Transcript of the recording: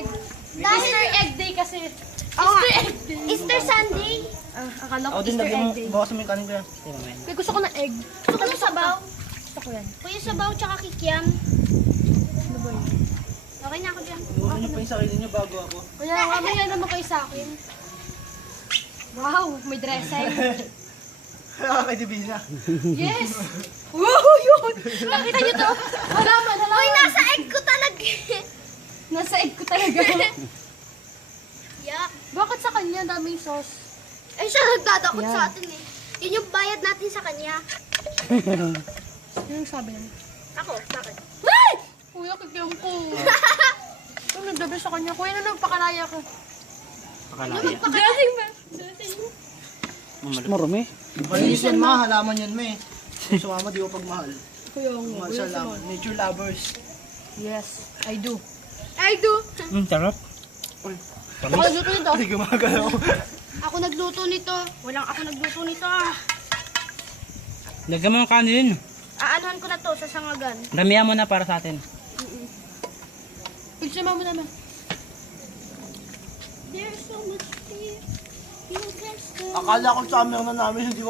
egg. Dahil- Easter egg day kasi. Oo nga. Easter egg day. Easter Sunday. Akala ko Ako din, Easter lagyan mo. egg day. Bawasan mo yung kanin ko yan. Hindi, mamaya. Kaya gusto ko ng egg. Gusto ko ng sabaw. Gusto ko yan. Kuya sabaw tsaka kikiam. Ano ba yun? Okay na ako dyan. Iwanan niyo pa yung sarili niyo bago ako. Kaya mamaya naman kayo sa akin. Wow, may dressing. Kay Divina. Yes! Wow, yun! Nakita niyo to? Halaman, Uy, halaman. nasa egg ko talaga. Nasa egg ko talaga. Yeah. Bakit sa kanya daming sauce? Ay, siya nagdadakot Yeah. sa atin eh. Yun yung bayad natin sa kanya. Ano yung sabi niya? Ako, bakit? Ay! Kuya, kikiyam ko. Ito nagdabi sa kanya. Kuya, na nagpakalaya ko. Pakalaya. Dressing ba? Dressing. Marumi. Malinis yan ma, halaman yan ma eh. Kung sumama di ko pagmahal. Kuya, ang Mahal sa halaman. Nature lovers. Yes, I do. I do. Sarap. Ako nagluto nito. Ay, gumagalaw. Ako nagluto nito. Walang ako nagluto nito. Lagyan mo ng kanin. Aanuhan ko na to sa sangagan. Damihan mo na para sa atin. Pigsama mo naman. There's so much fear. You can stop. Akala ko summer na namin, hindi pa